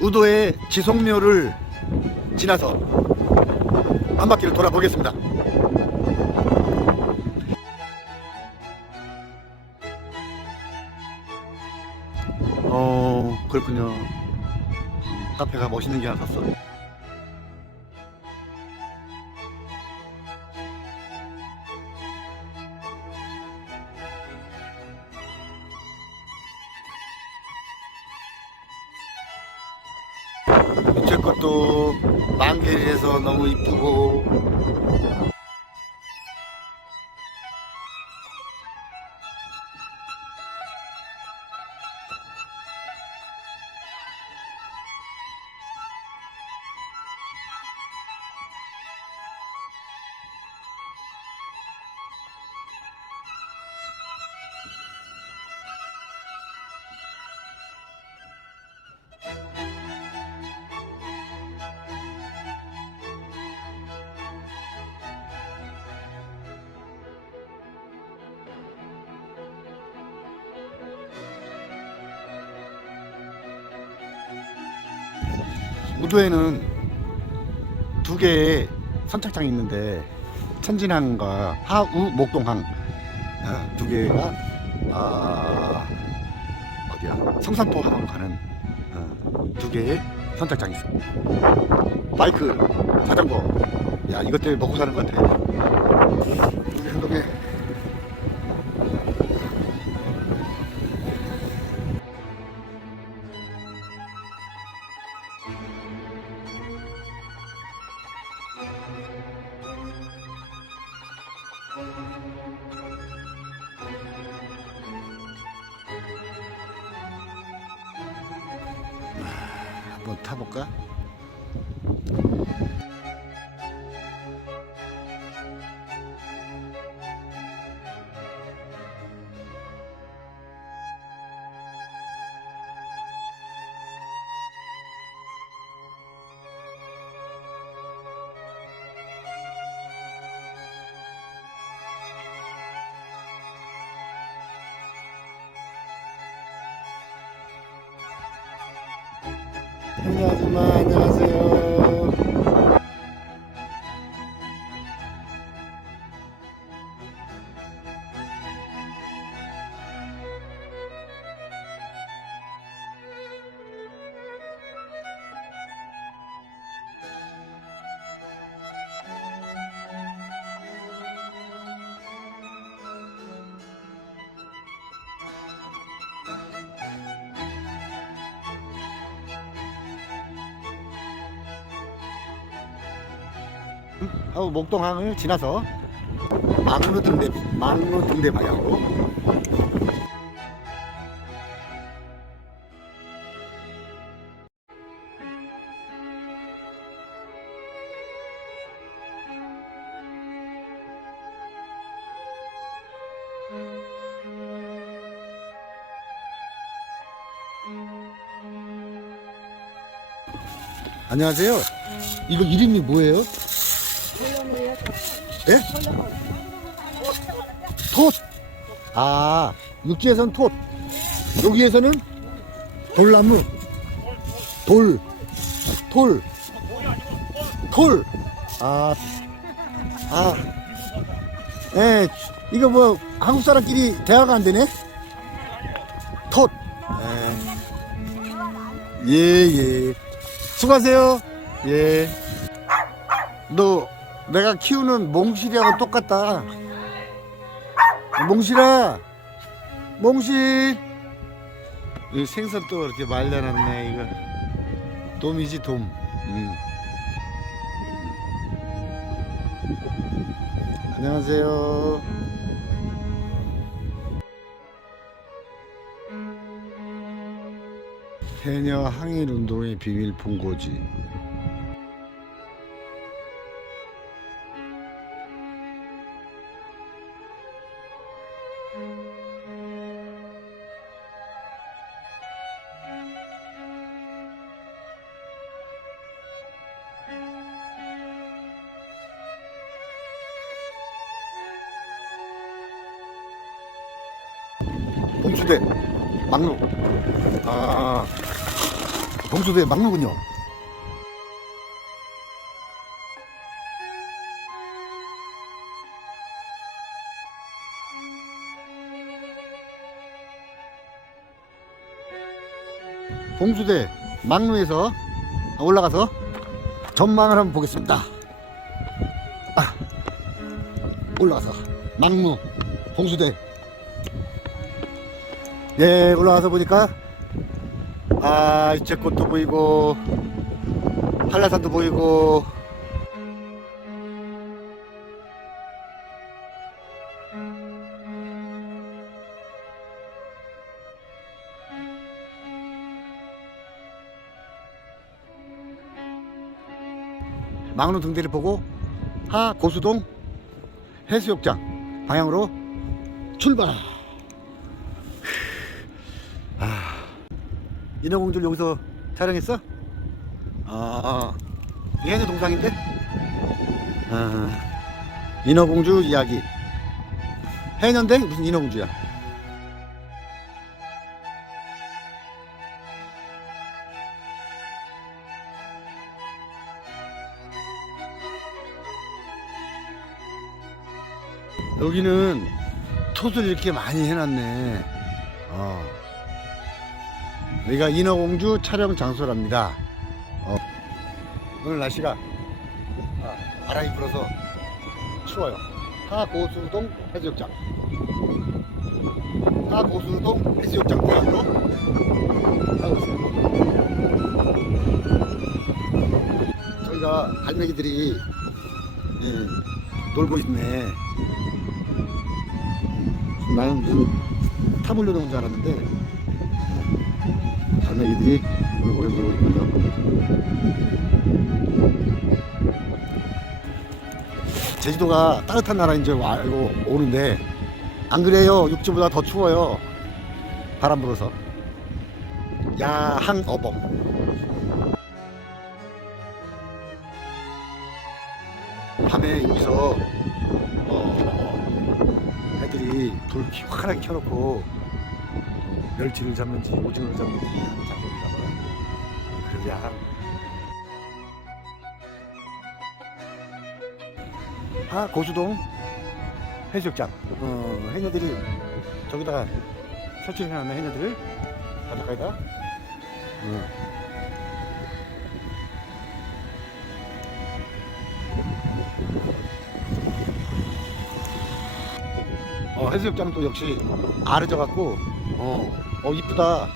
우도의 지속묘를 지나서 한 바퀴를 돌아보겠습니다. 어, 그렇군요. 카페가 멋있는 게 하나 샀어. 것도 만개리에서 너무 이쁘고 우도에는 두 개의 선착장이 있는데 천진항과 하우 목동항 어, 두 개가 아, 어디야 성산포 항으로 가는 어, 두 개의 선착장이 있습니다. 바이크, 자전거, 야 이것 때문에 먹고 사는 것 같아. 우리 한동에 한 안녕하세요. 하고 목동항을 지나서 망루 등대 망루 등대 방향으로 안녕하세요. 이거 이름이 뭐예요? 예? 톳. 아, 육지에선 톳. 여기에서는 돌나무. 돌. 돌. 돌. 아, 아. 예, 이거 뭐, 한국 사람끼리 대화가 안 되네? 톳. 예, 예. 예. 수고하세요. 예. 너 내가 키우는 몽실이하고 똑같다. 몽실아, 몽실. 이 생선 또 이렇게 말려놨네 이거. 돔이지 돔. 음. 안녕하세요. 해녀 항일 운동의 비밀 본고지. 홍수대 막루 아 봉수대 막무군요. 봉수대 막루에서 올라가서 전망을 한번 보겠습니다. 아, 올라가서 막루 봉수대 예 올라가서 보니까 아 이채꽃도 보이고 한라산도 보이고 망루 등대를 보고 하 고수동 해수욕장 방향으로 출발. 인어공주를 여기서 촬영했어? 아, 얘네 동상인데? 아, 인어공주 이야기. 해년대 무슨 인어공주야? 여기는 톳을 이렇게 많이 해놨네. 어. 여기가 인어공주 촬영 장소랍니다. 어. 오늘 날씨가 아, 바람이 불어서 추워요. 하고수동 해수욕장. 하고수동 해수욕장 대학로 가고 있습니다. 저희가 갈매기들이 예, 놀고 있네. 나는 무슨 놓은 줄 알았는데 갈매기들이 놀고 놀고 있군요. 제주도가 따뜻한 나라인 줄 알고 오는데 안 그래요. 육지보다 더 추워요. 바람 불어서. 야한 어봉. 밤에 여기서 어, 애들이 불 환하게 켜놓고 멸치를 잡는지 오징어를 잡는지 잡고 있다가 그래야. 아 고수동 해수욕장. 어, 해녀들이 저기다가 설치해놨네 해녀들을. 바닷가에다? 어. 어, 해수욕장 도 역시 아르져 갖고 어, 어 이쁘다.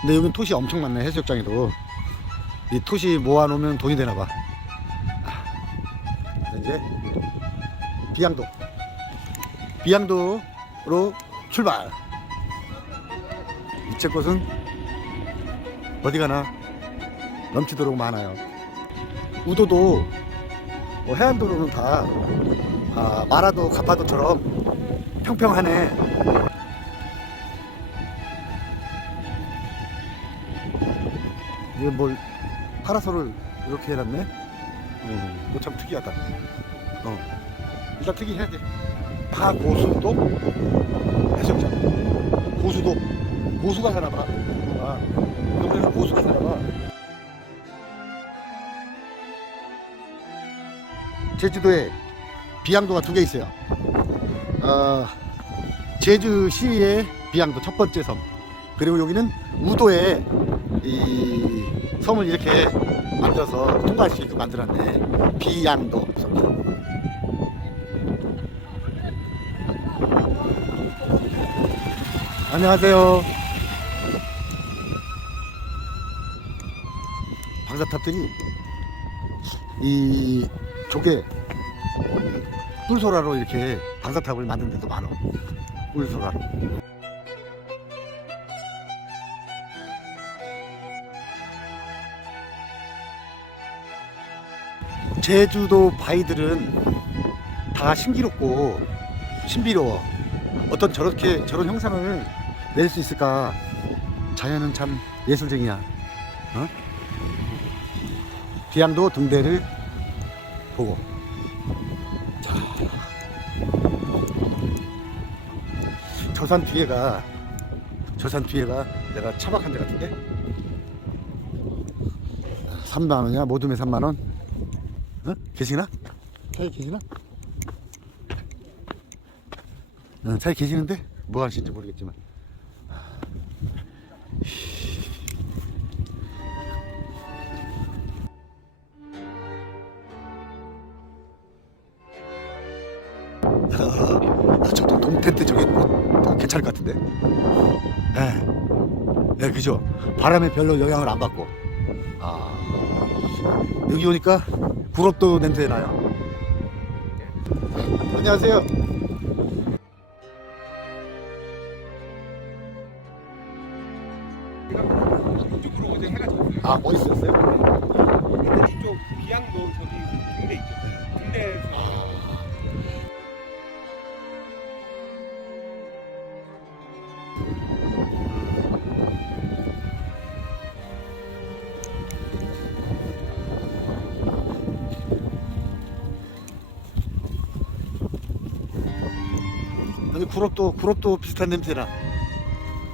근데 여긴 톳이 엄청 많네 해수욕장에도 이 톳이 모아놓으면 돈이 되나 봐. 아, 이제 비양도 비양도로 출발. 이채 곳은 어디 가나 넘치도록 많아요. 우도도 뭐 해안도로는 다 아, 마라도 가파도처럼 평평하네. 이게 뭘 파라솔을 이렇게 해놨네. 음, 이거 참 특이하다. 어, 일단 특이해야 돼. 파고수도 해수욕장. 고수도 고수가 사나 봐. 아, 제주도에 비양도가 두 개 있어요. 어, 제주시의 비양도 첫 번째 섬. 그리고 여기는 우도에 이 섬을 이렇게 만들어서 통과할 수 있게 만들었네. 비양도 섬. 안녕하세요. 방사탑들이 이 조개 꿀소라로 이렇게 방사탑을 만든 데도 많아. 꿀소라로. 제주도 바위들은 다 신기롭고 신비로워. 어떤 저렇게 저런 형상을 낼 수 있을까? 자연은 참 예술쟁이야. 어? 비양도 등대를 보고. 자 저 산 뒤에가 저 산 뒤에가 내가 차박한 데 같은데? 3만원이야? 모둠에 3만원? 어? 계시나? 차에 계시나? 어, 차에 계시는데? 뭐 하시는지 모르겠지만. 그죠. 바람에 별로 영향을 안 받고. 아, 여기 오니까 구럽도 냄새 나요. 안녕하세요. 이쪽으로 어제 해가 졌어요. 아, 멋있었어요? 근데 이쪽 비양도 저기 군대 있죠. 군대에서 아니 구럽도 구럽도 비슷한 냄새나.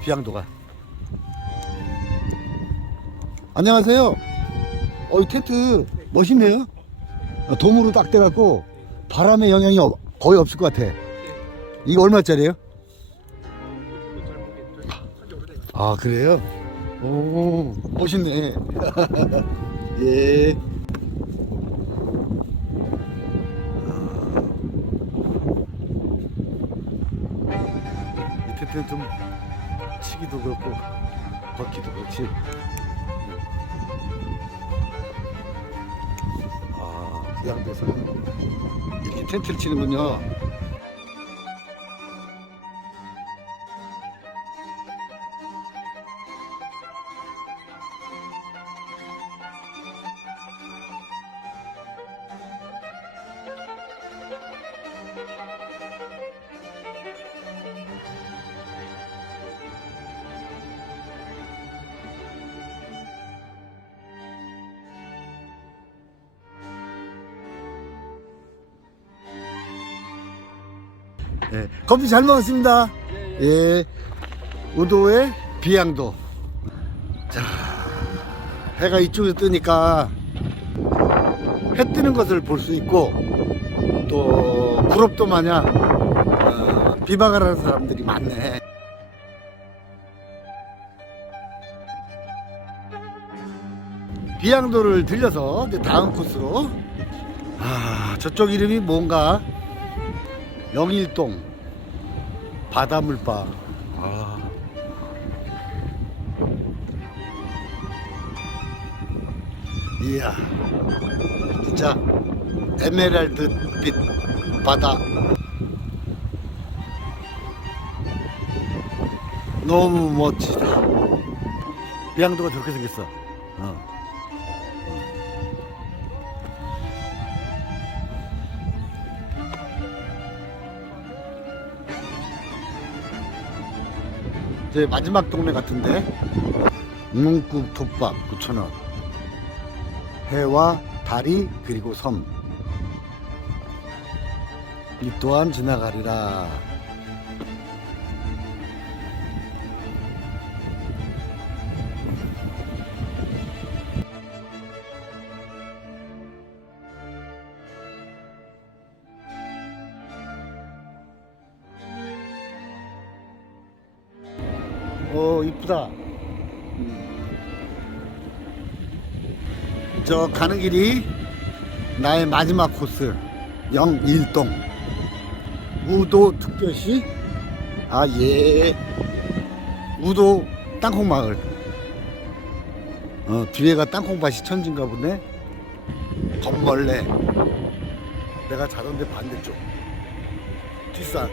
비양도가. 안녕하세요. 어, 이 텐트 멋있네요. 어, 돔으로 딱 돼갖고 바람의 영향이 없- 거의 없을 것 같아. 이게 얼마짜리예요? 아 그래요? 오 멋있네. 예. 이 텐트는 좀 치기도 그렇고 걷기도 그렇지. 아, 이 양도에서는 이렇게 텐트를 치는군요. 예, 커피 잘 먹었습니다. 예, 우도의 비양도. 자, 해가 이쪽에서 뜨니까 해 뜨는 것을 볼 수 있고 또 구럽도 마냥 어, 비방을 하는 사람들이 많네. 비양도를 들려서 이제 다음 코스로 아 저쪽 이름이 뭔가 영일동 바다물바 아. 이야 진짜 에메랄드빛 바다 너무 멋지다 비양도가 저렇게 생겼어 어. 제 마지막 동네 같은데. 뭉국 톱밥 9,000원. 해와 다리 그리고 섬. 이 또한 지나가리라 이쁘다. 음. 저 가는 길이 나의 마지막 코스 영일동. 우도 특별시? 아예. 우도 땅콩마을. 어 뒤에가 땅콩밭이 천진가 보네. 건벌레 내가 자던데 반대쪽. 뒷산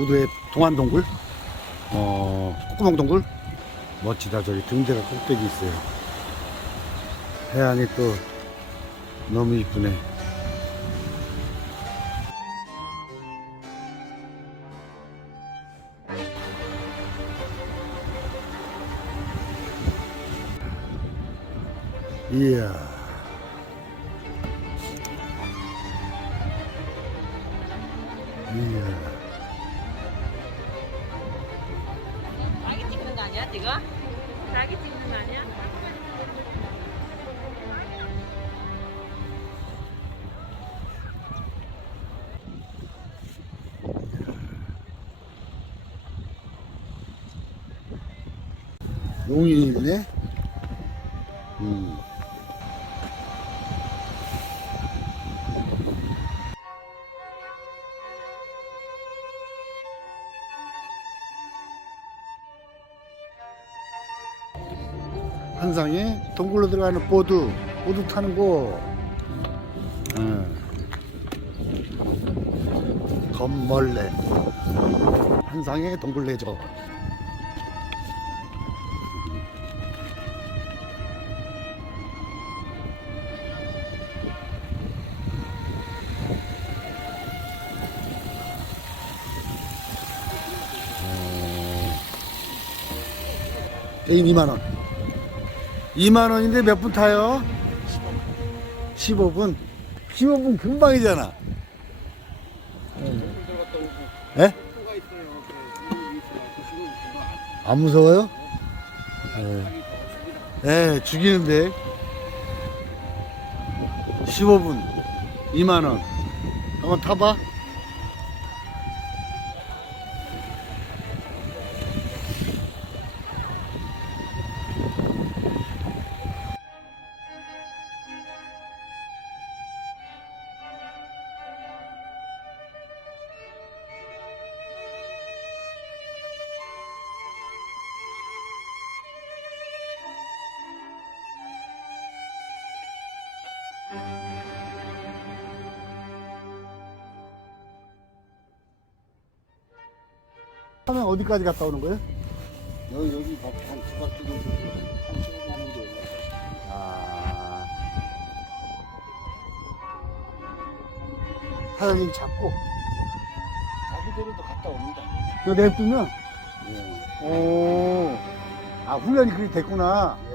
우도의 동안동굴, 어, 콧구멍동굴. 멋지다. 저기 등대가 꼭대기 있어요. 해안이 또 너무 이쁘네. 이야. 이야. 아니야 지금? 자기 찍는 거 아니야? 용이 있네. 한상에 동굴로 들어가는 보드, 보드 타는 곳. 음. 검벌레. 한상의 동굴레저. 개인 2만원. 2만 원인데 몇 분 타요? 15분. 15분 금방이잖아. 예? 안 무서워요? 예. 예, 죽이는데. 15분. 2만원. 한번 타봐. 하면 어디까지 갔다 오는 거예요? 여기 여기 막한 수박 뜨고 한 시간 하는 게 올라. 아. 사장님 잡고, 자기들도 갔다 옵니다. 이거 냅두면, 예. 오, 아, 훈련이 그렇게 됐구나. 예.